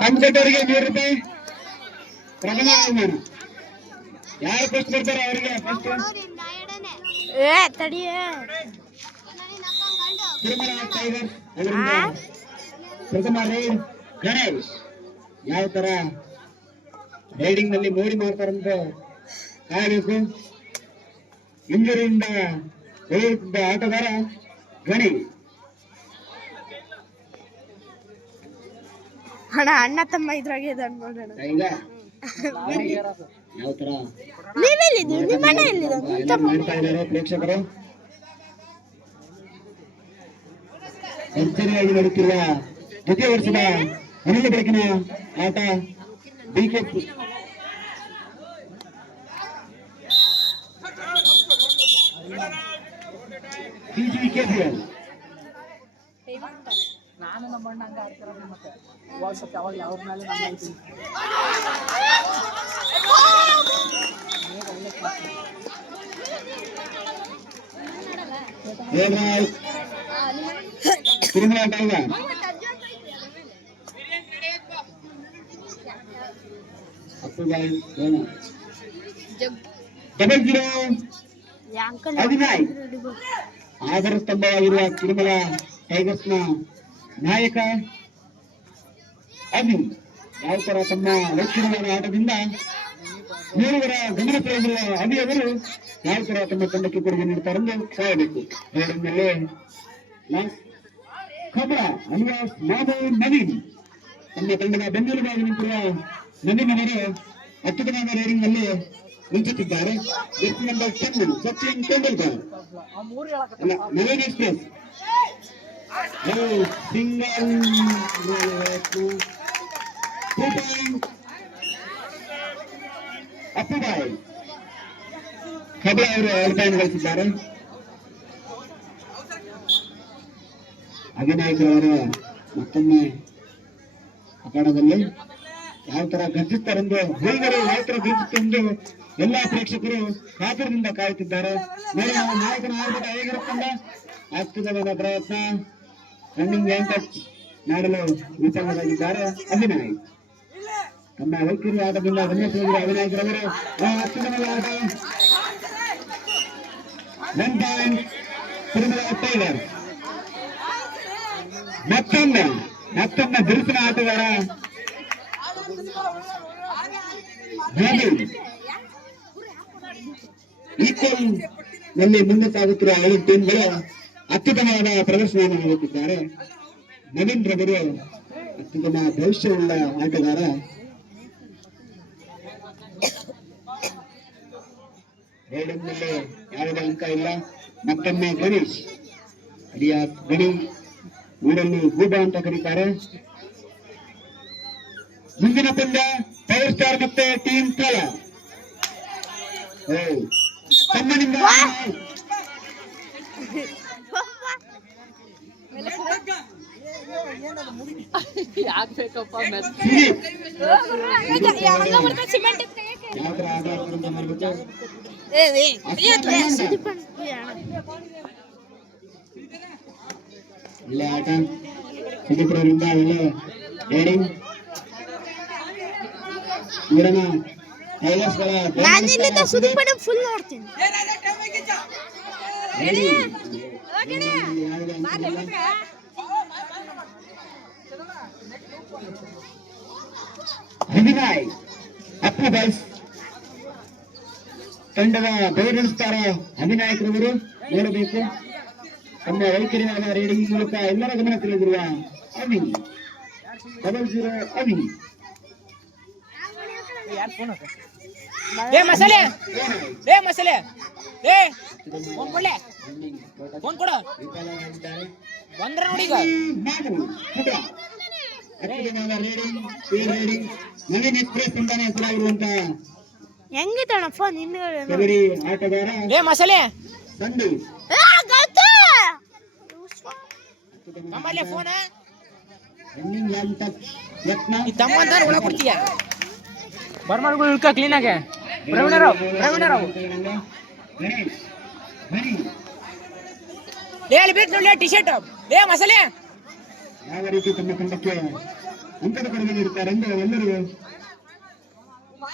ತಂದೆಯವರಿಗೆ 100 ರೂಪಾಯಿ ಪ್ರಥಮ ಬಹುಮಾನ. ಯಾರು ಫಸ್ಟ್ ಬರ್ತಾರೆ ಅವರಿಗೆ ಫಸ್ಟ್ ತಿರುಮಲ ಟೈಗರ್ ಅವರಿಂದ ಪ್ರಥಮ ರೈಡ್ ಗಣೇಶ್. ಯಾವ ತರ ರೈಡಿಂಗ್ ನಲ್ಲಿ ಮೋಡಿ ಮಾಡ್ತಾರಂತ ಕಾಯಬೇಕು. ಇಂಜುರಿಯಿಂದ ಬೆಳೆಯುತ್ತಿದ್ದ ಆಟಗಾರ ಗಣೇಶ್. ಅಣ್ಣ ತಮ್ಮ ಇದ್ರಾಗೆ ಯಾವ ತರ ಮಾಡ್ತಾ ಇದ್ದಾರೆ ಪ್ರೇಕ್ಷಕರು. ಭರ್ಜರಿಯಾಗಿ ನಡೆಯುತ್ತಿರುವ ದ್ವಿತೀಯ ವರ್ಷದ ಅನಿಲ ಬೆಳಕಿನ ಆಟ ಬಿಕೆಪಿ ಬಿಜಿಕೆಪಿಎಲ್. ನಾನು ನಮ್ಮ ಅಣ್ಣ ಹಂಗ ಆಡ್ತಿರೋದು ಮತ್ತೆ ವಾಟ್ಸಪ್ ಯಾವಾಗ ಯಾವ ಮೇಲೆ ನಮ್ಮ ಐತಿ ತಿರುಮಲ ಟೈಗರ್ ಡಬಲ್ 0 ಆಧಾರ ಸ್ತಂಭವಾಗಿರುವ ತಿರುಮಲ ಟೈಗರ್ಸ್ ನ ನಾಯಕ ಅಭಿ. ಯಾವ ತರ ತಮ್ಮ ಲಕ್ಷಣವಾದ ಆಟದಿಂದ ಮೂರುವರ ಗಮನ ಸೆಳೆದಿರುವ ಅಭಿ ಅವರು ಯಾವ ತರ ತಮ್ಮ ತಂಡಕ್ಕೆ ಕೊಡುಗೆ ನೀಡುತ್ತಾರೆಂದು ಕಾಯಬೇಕು. ಮೇಲೆ ಖಬರ ಅಲಿಯಾಸ್ ಮಾಮೂ ನವೀನ್ ತಮ್ಮ ತಂಡದ ಬೆನ್ನೆಲುಬಾಗಿ ನಿಂತಿರುವ ನವೀನ್ ಅವರು ಅತ್ಯುತ್ತಮವಾದ ರೈಡಿಂಗ್ ನಲ್ಲಿ ನಿಂಚುತ್ತಿದ್ದಾರೆ. Jersey number 10 Sachin Tendulkar. Naveen express single ಅಪ್ಪುಬಾಯ್ ಖಬರ ಅವರು 2 ಪಾಯಿಂಟ್ ಗಳಿಸಿದ್ದಾರೆ. ಅಭಿನಾಯಕರವರು ಮತ್ತೊಮ್ಮೆ ಅಖಾಡದಲ್ಲಿ ಯಾವ ತರ ಗರ್ಜಿಸ್ತಾರೆಂದು ಹುಡುಗರು ಯಾವ ತರ ಗರ್ಜಿಸುತ್ತೆಂದು ಎಲ್ಲಾ ಪ್ರೇಕ್ಷಕರು ಕಾತರದಿಂದ ಕಾಯುತ್ತಿದ್ದಾರೆ. ನಾಯಕನ ಆರ್ಭಟ ಹೇಗಿರುತ್ತಲ್ಲ ಅದ್ಭುತವಾದ ಪ್ರಯತ್ನ. ರನ್ನಿಂಗ್ ಹ್ಯಾಂಡ್ ಟಚ್ ಮಾಡಲು ವಿಫಲರಾಗಿದ್ದಾರೆ ಅಭಿನಾಯಕ್. ತಮ್ಮ ವೈಖರಿ ಆಟದಿಂದ ಗಮನಿಸಿದ ಅಭಿನಾಯಕರವರು ಅತ್ಯುತ್ತಮವಾದ ಆಟ. 1 ಪಾಯಿಂಟ್ ತಿರುಮಲ ಟೈಗರ್. ಮತ್ತೊಮ್ಮೆ ಬಿರುಸಿನ ಆಟಗಾರ ಈಕ್ವಲ್ ನಲ್ಲಿ ಮುಂದೆ ಸಾಗುತ್ತಿರುವ 5 ಟೀಮ್ಗಳು ಅತ್ಯುತ್ತಮವಾದ ಪ್ರದರ್ಶನವನ್ನು ಮಾಡುತ್ತಿದ್ದಾರೆ. ನವೀನ್ ರವರು ಅತ್ಯುತ್ತಮ ಭವಿಷ್ಯವುಳ್ಳ ಆಟಗಾರ. ರೈಡಿಂಗ್ ನಲ್ಲಿ ಯಾವುದೇ ಅಂಕ ಇಲ್ಲ. ಮತ್ತೊಮ್ಮೆ ಗಣೇಶ್ ಅಲಿಯಾಸ್ ಗಣಿ ಊರಲ್ಲಿ ಗೂಬ ಅಂತ ಕರೀತಾರೆ. ಮುಂದಿನ ಪಂದ್ಯ ಪವರ್ ಸ್ಟಾರ್ ಮತ್ತೆ ಟೀಮ್ ಕಾಲ. ತಮ್ಮನಿಂದ ಒಳ್ಳೆ ಆಟ ಸಿಲಿಪುರದಿಂದ ಒಳ್ಳೆ ರೈಡಿಂಗ್. ಇವರನ್ನ ಟೈಗರ್ಸ್ ಗಳ ಫುಲ್ ನೋಡ್ತೀನಿ. ಅಭಿನಯ್ ಅಪ್ಪು ಬಾಯ್ಸ್ ತಂಡದ ಬೆವರಿಳಿಸ್ತಾರ ಅಭಿನಾಯಕರವರು ನೋಡಬೇಕು. ತಮ್ಮ ವೈಖರಿಯಾದ ರೈಡಿಂಗ್ ಮೂಲಕ ಎಲ್ಲರ ಗಮನ ಸೆಳೆದಿರುವ ಅಭಿ. 00 ಅಭಿ. ಮಸಾಲೆ ಫೋನ್ ಕೊಡು ಬಂದ್ರ ನೋಡಿ ನವೀನ್ ಎಕ್ಸ್ಪ್ರೆಸ್ ಅಂತಾನೆ ಹೆಸರಾಗಿರುವಂತ ಹೆಂಗಿತ್ತಣ್ಣ ಫೋನ್ ಆಟಗಾರ ಮಸಾಲೆ ಸಂದು ಫೋನ್ ಯತ್ನ ತಮ್ಮ ಅಂತ ಒಳ ಕೊಡ್ತೀಯ ಬರ್ಮಾಡ್ಗಳು ಇಳ್ಕ ಕ್ಲೀನ್ ಆಗಿ ಪ್ರವೀಣರಾವ್ ಹೇಳಿ ಬೇಕು ನೋಡಿ ಟಿ ಶರ್ಟ್ ಮಸಾಲೆ ಯಾವ ರೀತಿ ತಮ್ಮ ತಂಡಕ್ಕೆ ಅಂಕದ ಕೊಡುಗೆ ನೀಡುತ್ತಾರೆ ಎಂದು ಎಲ್ಲರೂ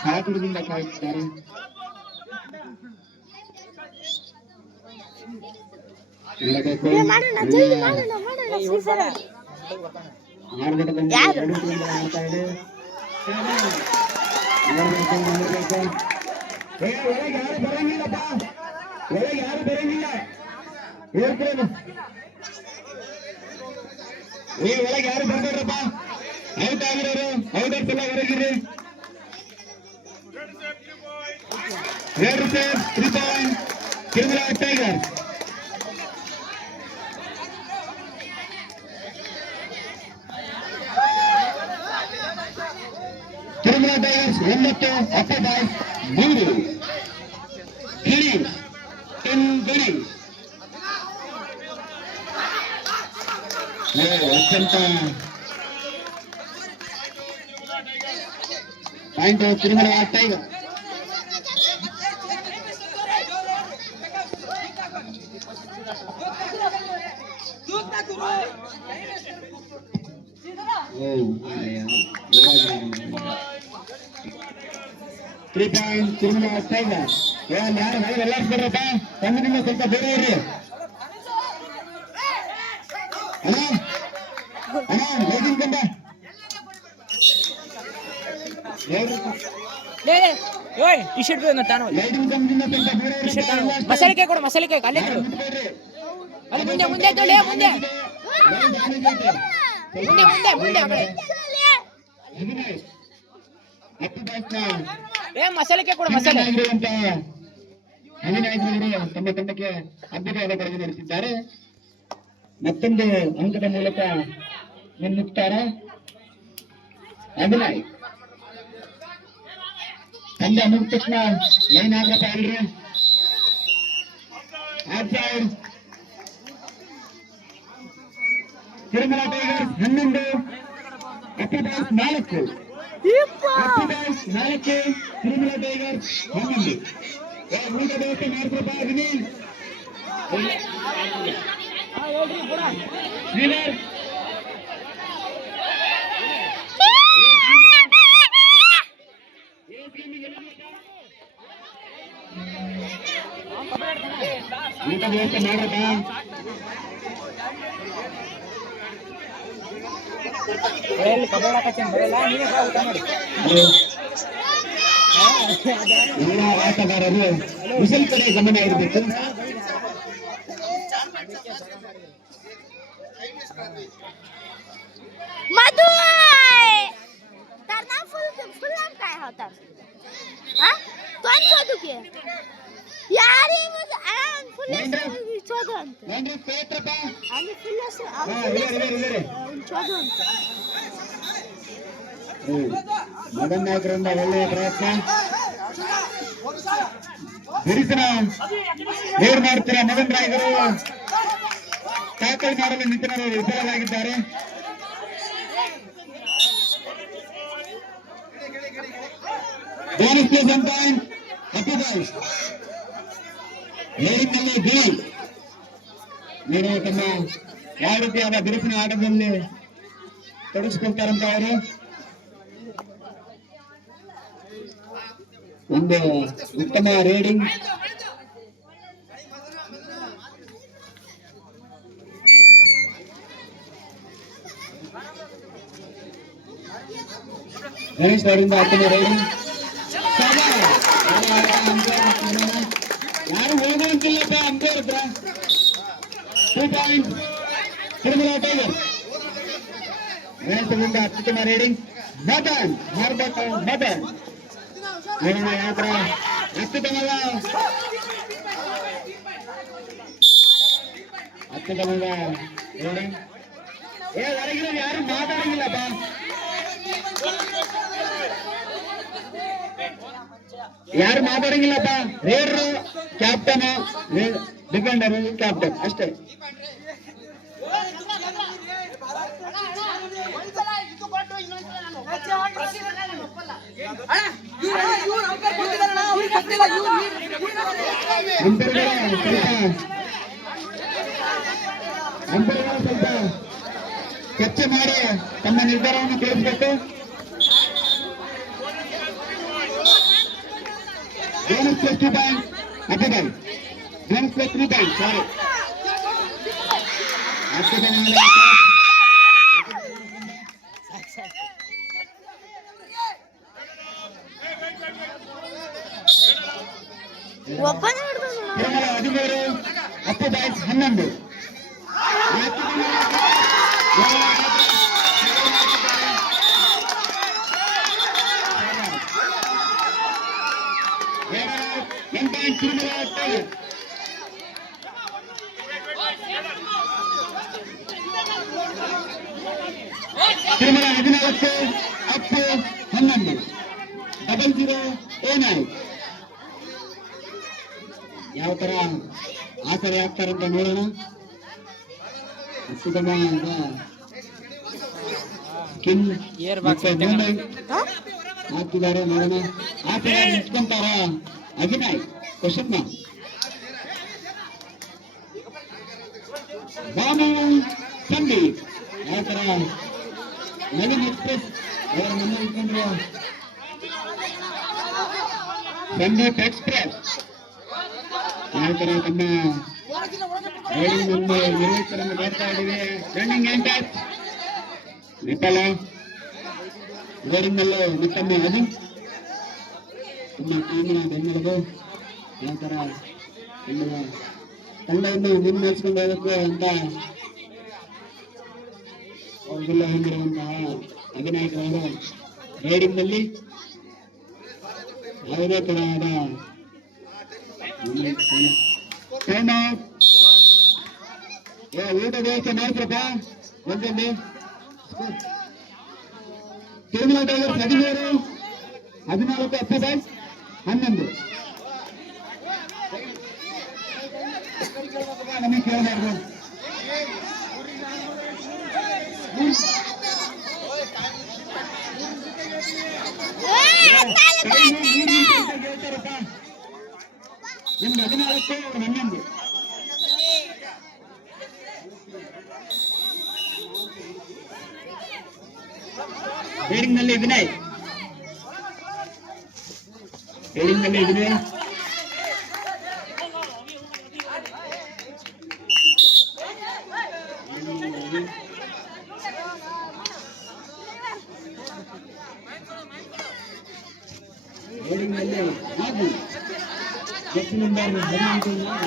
ಕಾತುರದಿಂದ ಕಾಯುತ್ತಿದ್ದಾರೆ. ಇಡಬೇಕು ಮಾಡೋಣ ಜಲ್ದಿ ಮಾಡೋಣ ಸೀಸನ್ ಆರ್ಭಟದಲ್ಲಿ ಯಾರು? 2 ಟೀಮ್ಗಳು ಆಡ್ತಾ ಇದೆ. ನೋಡ್ಬೇಕು. ಒಳಗೆ ಯಾರು ಬರಂಗಿಲ್ಲಪ್ಪ, ಒಳಗೆ ಯಾರು ಬರಂಗಿಲ್ಲ. ಹೇಳ್ತೇನೆ ಒಳಗೆ ಯಾರು ಬರ್ಬೇಡ್ರಪ್ಪ. ಔಟ್ ಆಗಿರೋರು ಔಟರ್ಸ್ ಎಲ್ಲ ಹೊರಗಿರಿ. Raid save 3 point Tirumala Tigers. Tirumala Tigers 9 ಅಪ್ಪರ್ ಬಾಯ್ಸ್ 3 ಗಿರೀಶ್ ಗಿರೀಶ್ ಅತ್ಯಂತ point Tirumala Tiger. Three point Tirumala Tiger. ಯಾರು ಎಲ್ಲಾಡ್ಸ್ಬಿಡ್ರಪ್ಪ, ಕಣ್ಣಿನಿಂದ ಸ್ವಲ್ಪ ಬೇರೆ ಇರ್ರಿ. ಅಣ್ಣ ಲೈಟಿಂಗ್ ಕಂಡ ಟಿ ಶರ್ಟ್ ತಾನು ಲೈಟಿಂಗ್ ಕಂಬದಿಂದ ಸ್ವಲ್ಪ ಬೇರೆ ಇರ್ರಿ. ಮಸಾಲೆ ಕೇಕ್ ಕೊಡು, ಮಸಾಲೆ ಕೇಕ್ ಅಲ್ಲೇ ಕೊಡು. ಅಲ್ಲಿ ಮುಂದೆ ಮುಂದೆ ತೊಳೆ ಮುಂದೆ ಮುಂದೆ ಮುಂದೆ ಮುಂದೆ ಆ ಕಡೆ. ಮಸಾಲೆ ಕೇಕ್ ಕೊಡು, ಮಸಾಲೆ. ಅವಿನಾಯಕರು ತಮ್ಮ ತಂಡಕ್ಕೆ ಅದ್ಭುತವಾದ ಕೊಡುಗೆ ನೀಡುತ್ತಿದ್ದಾರೆ. ಮತ್ತೊಂದು ಅಂಕದ ಮೂಲಕ ಮುನ್ನುಗ್ತಾರೆ ಅಭಿನಯ್. ತಂಡ ಮುಗಿದ ತಕ್ಷಣ ಲೈನ್ ಆಗ್ರಪ್ಪ ಅಲ್ರಿ. Tirumala tigers 11 upper boys 4 Tirumala tigers 11. ಊಟ ವ್ಯವಸ್ಥೆ ಮಾಡ್ಕೊಪ್ಪ ವಿನೀಲ್. ಶ್ರೀಧರ್ ಊಟ ವ್ಯವಸ್ಥೆ ಮಾಡ್ರಪ್ಪ. ಎಲ್ಲ ಆಟಗಾರರು ವಿಷಲ್ ಕಡೆ ಗಮನ ಇರಬೇಕು. मधु तार फुल नाम काय होता हां तोन शोधू के यार ये फुल शोधू अंत ಅಂದ್ರೆ ಕ್ಷೇತ್ರಪ್ಪ. आणि फुल शोधू अंत ಮದನ್ ನಾಯಕರಿಂದ ಒಳ್ಳೆಯ ಪ್ರಯತ್ನ. ಬಿರುಸಿನ ನೇರ್ ಮಾಡ್ತೀರಾ ಮದನ್ ನಾಯಕರು. ಟ್ಯಾಕಲ್ ಮಾಡಲು ನಿಂತಿನರು ವಿಫಲರಾಗಿದ್ದಾರೆ. Bonus plus one point Appu boys. ನೇರಿನಲ್ಲಿ ಗಿಳಿ ನೀನು ತಮ್ಮ ಯಾವ ರೀತಿಯಾದ ಬಿರುಸಿನ ಆಟದಲ್ಲಿ ತೊಡಗಿಸಿಕೊಳ್ತಾರಂತ ಅವರು ಒಂದು ಉತ್ತಮ ರೇಡಿಂಗ್. ಗಣೇಶ್ ಅವರಿಂದ ಉತ್ತಮ ರೇಡಿಂಗ್. ಯಾರು ಹೋಗುವಂತಿಲ್ಲಪ್ಪ ಅಂಪೇರ್ ಹತ್ರ. 2 ಪಾಯಿಂಟ್ ತಿರುಮಲ ಟೈಗರ್. ಗಣೇಶ್ ಅವರಿಂದ ಅತ್ಯುತ್ತಮ ರೇಡಿಂಗ್. ಮದನ್ ಮದನ್ ನೋಡೋಣ ಯಾವ ತರ ಅತ್ಯುತ್ತಮದ ರೇಡಿಂಗ್. ಹೊರಗಿರೋದು ಯಾರು ಮಾತಾಡಂಗಿಲ್ಲಪ್ಪ. ಯಾರು ಮಾತಾಡಂಗಿಲ್ಲಪ್ಪ. ರೇಡ್ರು ಕ್ಯಾಪ್ಟನ್, ಡಿಫೆಂಡರ್ ಕ್ಯಾಪ್ಟನ್ ಅಷ್ಟೇ. ಸ್ವಲ್ಪ ಚರ್ಚೆ ತಮ್ಮ ನಿರ್ಧಾರವನ್ನು ತಿಳಿಸಬೇಕು. ಬೋನಸ್ ಪ್ಲಸ್ 2 ಪಾಯಿಂಟ್ ಅಪ್ಪಬಾಯ್, ಬೋನಸ್ ಪ್ಲಸ್ 3 ಪಾಯಿಂಟ್. ಸಾರಿ, ಒಬ್ಬನೇ ಹಿಡ್ದವ್ನು. ಕೇವಲ 13 ಅಪ್ಪಬಾಯ್ 11. ತಿರುಮಲ 14 ಅಪ್ಪು 11. 00 ಏನಾಯ್ತು, ಯಾವ ತರ ಆಸರೆ ಆಗ್ತಾರಂತ ನೋಡೋಣ. ಸುಗಮ ಸ್ಕಿನ್ ಇಯರ್ ಬಾಕ್ಸ್ ಹಾಕಿದ್ದಾರೆ ನೋಡೋಣ. ಆಸರೆ ನಿಂತ್ಕೊಂತಾರ ಅಭಿನಯ್ ಕ್ವಶನ್ ಮಾರ್ಕ್. ಬಾನು ಸಂದೀಪ್ ಯಾವ ತರ ನವೀನ್ ಎಕ್ಸ್ಪ್ರೆಸ್ ಅವರ ಮನೆ ಇಟ್ಕೊಂಡ್ರು. ಸಂದೀಪ್ ಎಕ್ಸ್ಪ್ರೆಸ್ ಯಾವ ತರ ತಮ್ಮ ರೈಡಿಂಗ್ ಒಂದು ನಿರ್ವಹಿಸಲು ಬರ್ತಾ ಇದ್ದೀವಿ. ರನ್ನಿಂಗ್ ಅಂಡ್ ಟಚ್ ವಿಫಲ. ರೈಡಿಂಗ್ ನಲ್ಲೂ ಮತ್ತೊಮ್ಮೆ ಅದು ತಮ್ಮ ಟೀಮಿನ ಬೆನ್ನೆಲುಬು. ಯಾವ ತರ ತಂಡವನ್ನು ಮುನ್ನಡೆಸಿಕೊಂಡು ಹೋಗಬೇಕು ಅಂತ ಅವ್ರಿಗೆಲ್ಲ ಹೊಂದಿರುವಂತಹ ಅಧಿನಾಯಕರು ರೈಡಿಂಗ್ ನಲ್ಲಿ ಯಾವುದೇ ತರಹದ ಊಟ ವ್ಯವಸ್ಥೆ ಮಾಡ್ತ್ರಪ್ಪ. ಒಂದೊಂದು ತಿರುಮಲ ಟೈಗರ್ಸ್ 13, 14 ಅಪ್ಪಬಾಯ್ 11. ನಮಗೆ ಕೇಳಬಾರ್ದು. ಹೇಳ್ತಾರಪ್ಪ ನಿಮ್ದು 14, 11. ರೈಡಿಂಗ್ ನಲ್ಲಿ ವಿನಯ್, ರೈಡಿಂಗ್ ನಲ್ಲಿ ವಿನಯ್. ರೈಡಿಂಗ್ ನಲ್ಲಿ ನಾಗು ಜೆಟ್ ನಂಬರ್ 18 ನಾಗು.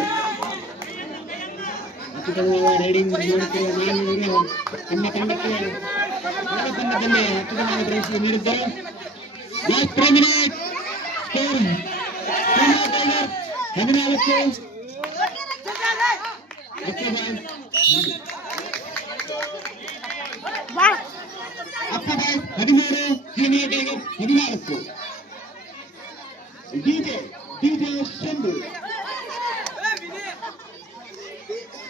ಅತ್ಯುತ್ತಮವಾದ ರೈಡಿಂಗ್ ಮಾಡುತ್ತಿರುವ ನಾಗು ತಮ್ಮ ತಂಡಕ್ಕೆ ತಂಡದಲ್ಲಿ ಅತ್ಯುತ್ತಮವಾದ ಪ್ರವೇಶ ನೀಡಿದ್ದಾರೆ. Last 3 minute score 14 ಅಪ್ಪಬಾಯ್ 13, Tirumala tigers 14. DJ Shambhu,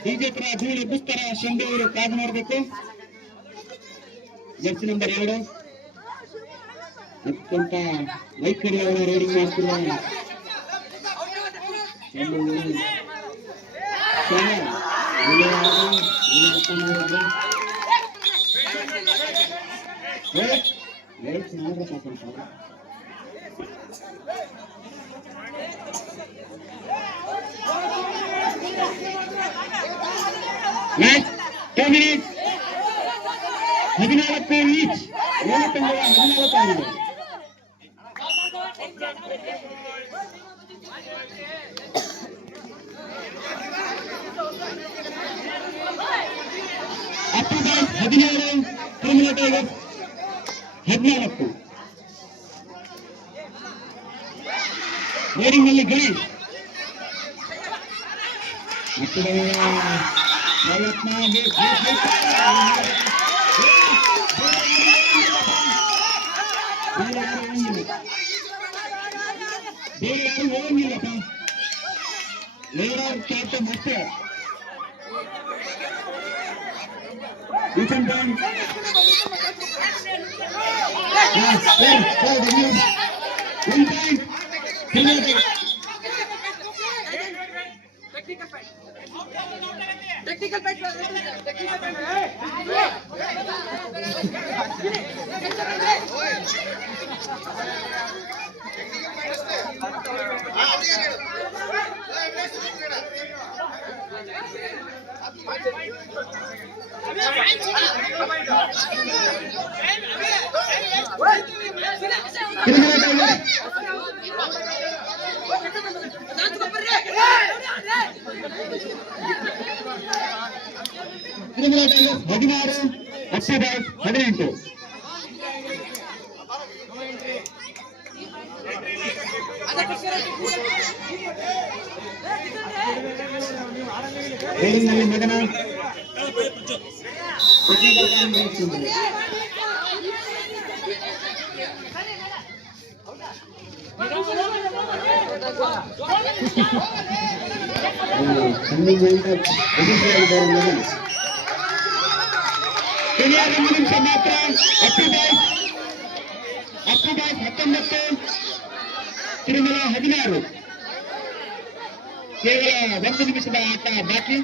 DJ ತರ ಧೂಳು ಎಬ್ಬಿಸ್ತಾರ ಶಂಭು ಅವರು ಕಾದು ನೋಡ್ಬೇಕು. ಜರ್ಸಿ ನಂಬರ್ 2 ಅತ್ಯಂತ ವೈಖರಿ ಅವರ ರೈಡಿಂಗ್ ಮಾಡ್ತಿರುವ ಲಾಸ್ಟ್ 2 ಮಿನಿಟ್ 14 ಈಚ್. 14 ಆಗಿದೆ. ಅಪ್ಪಬಾಯ್ 17, ತಿರುಮಲ ಟೈಗರ್ಸ್ 14. ರೈಡಿಂಗ್ ನಲ್ಲಿ ಗಣೇಶ್ ಪ್ರಯತ್ನ ಬೇರೆ ಯಾರು ಹೋಗಂಗಿಲ್ಲಪ್ಪ. ಲೇಡರ್ ಕ್ಯಾಪ್ಟನ್ ಅಷ್ಟೇ. Technical Tirumala tigers 16, ಅಕ್ಷರದಾಸ್ 18. ರೇಡಿಂಗ್ನಲ್ಲಿ ಮಗನ ಸರಿಯಾದ 1 ನಿಮಿಷ ಮಾತ್ರ. ಅಕ್ಷರದಾಸ್ 19, ತಿರುಮಲ 16. ಕೇವಲ 1 ನಿಮಿಷದ ಆಟ ಬಾಕಿ.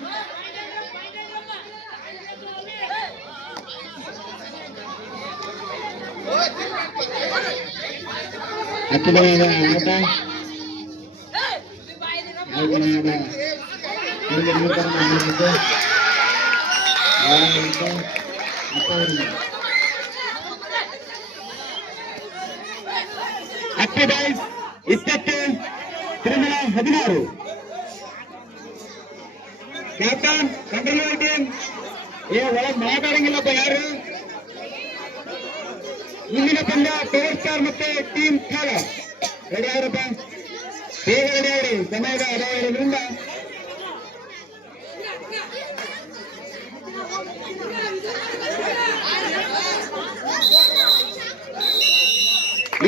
ಅದ್ಭುತವಾದ ಆಟ. ಅಕ್ಷರದಾಸ್ 20, ತಿರುಮಲ 16. ಕ್ಯಾಪ್ಟನ್ ಕಂಟ್ರೋಲ್ ಟೀಮ್ ಒಳಗೆ ಮಾತಾಡಂಗಿಲ್ಲಪ್ಪ ಯಾರು. ಮುಂದಿನ ಪಂದ್ಯ ಪವರ್ ಸ್ಟಾರ್ ಮತ್ತೆ ಟೀಮ್ ಖಾಲ ರೆಡಿ ಆಗ್ರಪ್ಪ, ಬೇಗ ರೆಡಿ ಆಗ್ರಿ, ಸಮಯದ ಅಭಾವ ಇರೋದ್ರಿಂದ.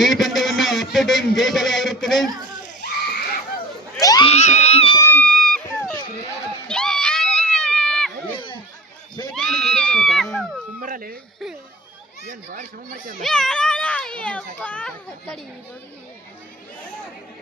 ಈ ಪಂದ್ಯವನ್ನು 10 ಟೀಮ್ ಜಯಿಸಲಾಗಿರುತ್ತದೆ. ಸುಮ್ಮರಲ್ಲಿ ಏನ್ ಬಾರಿ ಶ್ರಮ ಮಾಡ್ತೀಯಲ್ಲ. ತಡಿ